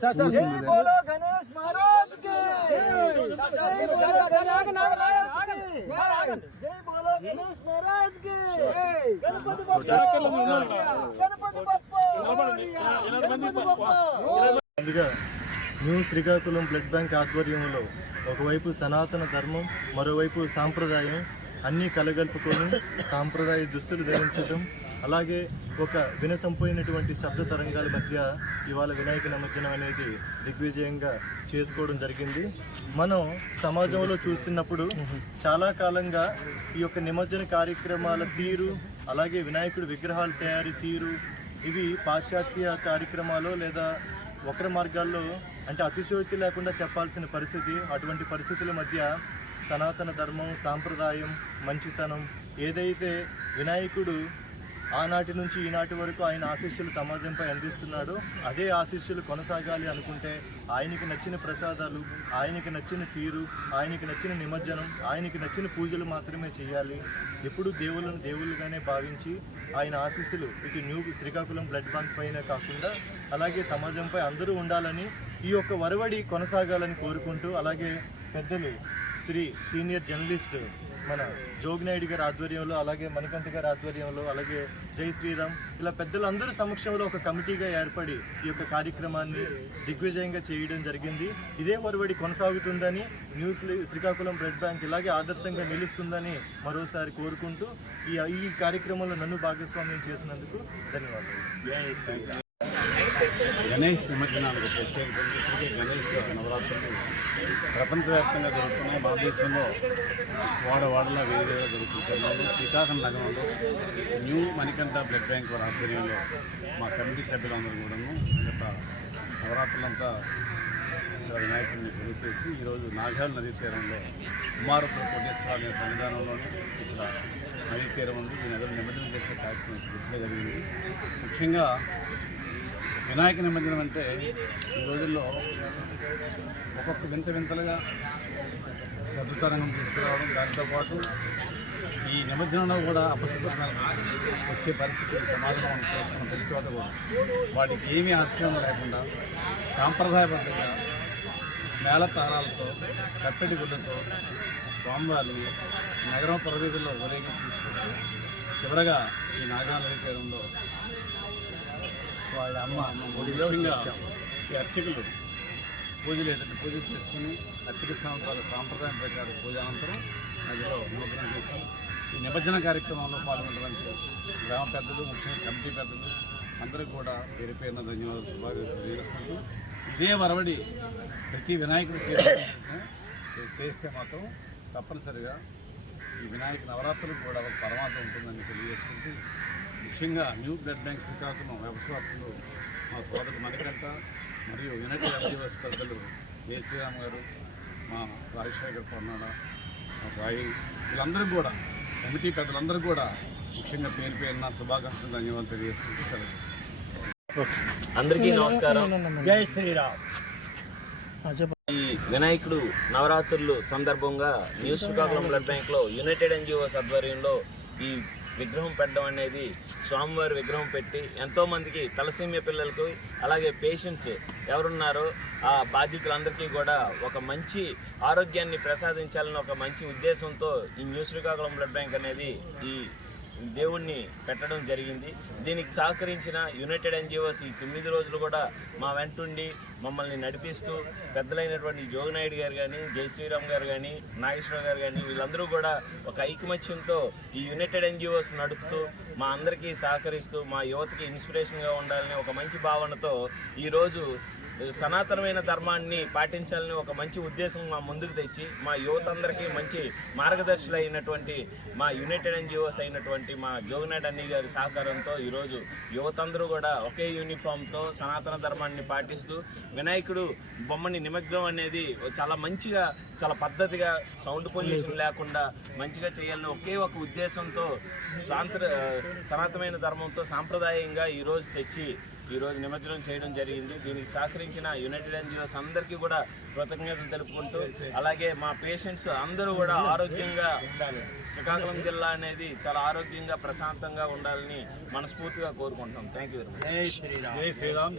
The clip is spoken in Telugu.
जय बोलो गणेश महाराज की, जय बोलो गणेश महाराज की, गणपति बप्पा, गणपति बप्पा, गणपति बप्पा। ముందుగా న్యూ శ్రీకాకుళం బ్లడ్ బ్యాంక్ ఆధ్వర్యంలో ఒకవైపు సనాతన ధర్మం, మరోవైపు సాంప్రదాయం అన్నీ కలగలుపుకొని సాంప్రదాయ దుస్తులు ధరించడం, అలాగే ఒక వినసంపోయినటువంటి శబ్ద తరంగాల మధ్య ఇవాళ వినాయక నిమజ్జనం అనేది దిగ్విజయంగా చేసుకోవడం జరిగింది. మనం సమాజంలో చూస్తున్నప్పుడు చాలా కాలంగా ఈ యొక్క నిమజ్జన కార్యక్రమాల తీరు, అలాగే వినాయకుడి విగ్రహాల తయారీ తీరు, ఇవి పాశ్చాత్య కార్యక్రమాలు లేదా వక్ర మార్గాల్లో అంటే అతిశయోక్తి లేకుండా చెప్పాల్సిన పరిస్థితి. అటువంటి పరిస్థితుల మధ్య సనాతన ధర్మం, సాంప్రదాయం, మంచితనం ఏదైతే వినాయకుడు ఆనాటి నుంచి ఈనాటి వరకు ఆయన ఆశీస్సులు సమాజంపై అందిస్తున్నాడో అదే ఆశీస్సులు కొనసాగాలి అనుకుంటే ఆయనకి నచ్చిన ప్రసాదాలు, ఆయనకి నచ్చిన తీరు, ఆయనకి నచ్చిన నిమజ్జనం, ఆయనకి నచ్చిన పూజలు మాత్రమే చేయాలి. ఎప్పుడు దేవుళ్ళను దేవుళ్ళుగానే భావించి ఆయన ఆశీస్సులు ఇటు న్యూ శ్రీకాకుళం బ్లడ్ బ్యాంక్ పైన కాకుండా అలాగే సమాజంపై అందరూ ఉండాలని, ఈ యొక్క వరవడి కొనసాగాలని కోరుకుంటూ, అలాగే పెద్దలు శ్రీ సీనియర్ జర్నలిస్ట్ మన జోగినాయుడు గారి ఆధ్వర్యంలో, అలాగే మణికంఠ గారి ఆధ్వర్యంలో, అలాగే జై శ్రీరామ్ ఇలా పెద్దలందరూ సమక్షంలో ఒక కమిటీగా ఏర్పడి ఈ యొక్క కార్యక్రమాన్ని దిగ్విజయంగా చేయడం జరిగింది. ఇదే వరవడి కొనసాగుతుందని, శ్రీకాకుళం బ్లడ్ బ్యాంక్ ఇలాగే ఆదర్శంగా నిలుస్తుందని మరోసారి కోరుకుంటూ ఈ కార్యక్రమంలో నన్ను భాగస్వామ్యం చేసినందుకు ధన్యవాదాలు. గణేష్ నిమజ్జనాలకు ప్రత్యేకంగా గణేష్ నవరాత్రులు ప్రపంచవ్యాప్తంగా జరుగుతున్నాయి. భారతదేశంలో వాడవాడలో వేరేగా జరుగుతుంటాయి. శ్రీకాకుళం నగరంలో న్యూ మణికంఠ బ్లడ్ బ్యాంక్ వారి ఆధ్వర్యంలో మా కమిటీ సభ్యులందరూ కూడాను గత నవరాత్రులంతా వినాయకుడిని గురి చేసి ఈరోజు నాగాల్ నదీ తీరంలో కుమారపుర కోటేశ్వర సన్నిధానంలోనే ఇక్కడ నదీ తీరం ఉంది. ఈ నగరం నిమజ్జనం చేసే కార్యక్రమం పూర్తిగా జరిగింది. ముఖ్యంగా వినాయక నిమజ్జనం అంటే ఈ రోజుల్లో ఒక్కొక్క వింతలుగా శబ్దతరంగం తీసుకురావడం, దాంతోపాటు ఈ నిమజ్జనంలో కూడా అపశుభ్రత వచ్చే పరిస్థితి సమాజంలో మనం చూస్తున్నాం. ప్రతి చోట కూడా వాటికి ఏమీ ఆస్కారం లేకుండా సాంప్రదాయబద్ధంగా మేళ తాళాలతో, కప్పెడి గుడ్డతో స్వామివారిని నగరం పరిధిలో ఊరేగి తీసుకొచ్చి చివరగా ఈ నాగానది తీరంలో వాళ్ళ అమ్మ ముఖ్యంగా ఈ అర్చకులు పూజలు చేసుకుని అర్చక స్వామి సాంప్రదాయం ప్రకారం పూజ అనంతరం నదిలో నిమజ్జనం చేస్తాం. ఈ నిమజ్జన కార్యక్రమంలో పాల్గొన్నటువంటి గ్రామ పెద్దలు, ముఖ్యంగా కమిటీ పెద్దలు అందరికీ కూడా పేరుపేరున ధన్యవాదాలు, శుభాకాంక్షలు తెలియజేసుకుంటూ ఇదే వరవడి ప్రతి వినాయకుడు చేస్తే మాత్రం తప్పనిసరిగా ఈ వినాయక నవరాత్రులకు కూడా ఒక పరమాత్మ ఉంటుందని తెలియజేసుకుంటూ ముఖ్యంగా న్యూ బ్లడ్ బ్యాంక్ శ్రీకాకుళం వ్యవస్థాపకులు మా సోదరుడు మణికంఠ మరియు యునైటెడ్ ఎన్జిఓస్ పెద్దలు జై శ్రీరామ్ గారు, మా రాజశేఖర్ పొన్నాడ, మా సాయి, వీళ్ళందరూ కూడా కమిటీ పెద్దలందరూ కూడా ముఖ్యంగా పేరున శుభాకాంక్షలు, ధన్యవాదాలు తెలియజేసుకుంటూ సెలవు. అందరికీ నమస్కారం. జై శ్రీరామ్. ఈ వినాయకుడు నవరాత్రులు సందర్భంగా న్యూ శ్రీకాకుళం బ్లడ్ బ్యాంక్లో యునైటెడ్ ఎన్జిఓస్ ఆధ్వర్యంలో ఈ విగ్రహం పెట్టడం అనేది, స్వామివారి విగ్రహం పెట్టి ఎంతోమందికి తలసీమియా పిల్లలకు, అలాగే పేషెంట్స్ ఎవరున్నారో ఆ బాధితులందరికీ కూడా ఒక మంచి ఆరోగ్యాన్ని ప్రసాదించాలని ఒక మంచి ఉద్దేశంతో ఈ న్యూ శ్రీకాకుళం బ్లడ్ బ్యాంక్ అనేది ఈ దేవుణ్ణి పెట్టడం జరిగింది. దీనికి సహకరించిన యునైటెడ్ ఎన్జిఓస్ ఈ 9 రోజులు కూడా మా వెంటుండి మమ్మల్ని నడిపిస్తూ పెద్దలైనటువంటి జోగినాయుడు గారు కానీ, జై శ్రీరామ్ గారు కానీ, నాగేశ్వరరావు గారు కానీ వీళ్ళందరూ కూడా ఒక ఐకమత్యంతో ఈ యునైటెడ్ ఎన్జిఓస్ నడుపుతూ మా అందరికీ సహకరిస్తూ మా యువతకి ఇన్స్పిరేషన్గా ఉండాలని ఒక మంచి భావనతో ఈరోజు సనాతనమైన ధర్మాన్ని పాటించాలని ఒక మంచి ఉద్దేశం మా ముందుకు తెచ్చి మా యువత అందరికీ మంచి మార్గదర్శులు అయినటువంటి మా యునైటెడ్ ఎన్జిఓస్ అయినటువంటి మా జోగినాథ్ అన్ని గారి సహకారంతో ఈరోజు యువతందరూ కూడా ఒకే యూనిఫామ్తో సనాతన ధర్మాన్ని పాటిస్తూ వినాయకుడు బొమ్మని నిమగ్నం అనేది చాలా మంచిగా చాలా పద్ధతిగా సౌండ్ పొల్యూషన్ లేకుండా మంచిగా చేయాలని ఒకే ఒక ఉద్దేశంతో సనాతనమైన ధర్మంతో సాంప్రదాయంగా ఈరోజు తెచ్చి ఈరోజు నిమజ్జనం చేయడం జరిగింది. దీనికి సహకరించిన యునైటెడ్ ఎన్జిఓస్ అందరికీ కూడా కృతజ్ఞతలు తెలుపుకుంటూ అలాగే మా పేషెంట్స్ అందరూ కూడా ఆరోగ్యంగా ఉండాలి, శ్రీకాకుళం జిల్లా అనేది చాలా ఆరోగ్యంగా ప్రశాంతంగా ఉండాలని మనస్ఫూర్తిగా కోరుకుంటున్నాం. Thank you very much. జై శ్రీరామ్.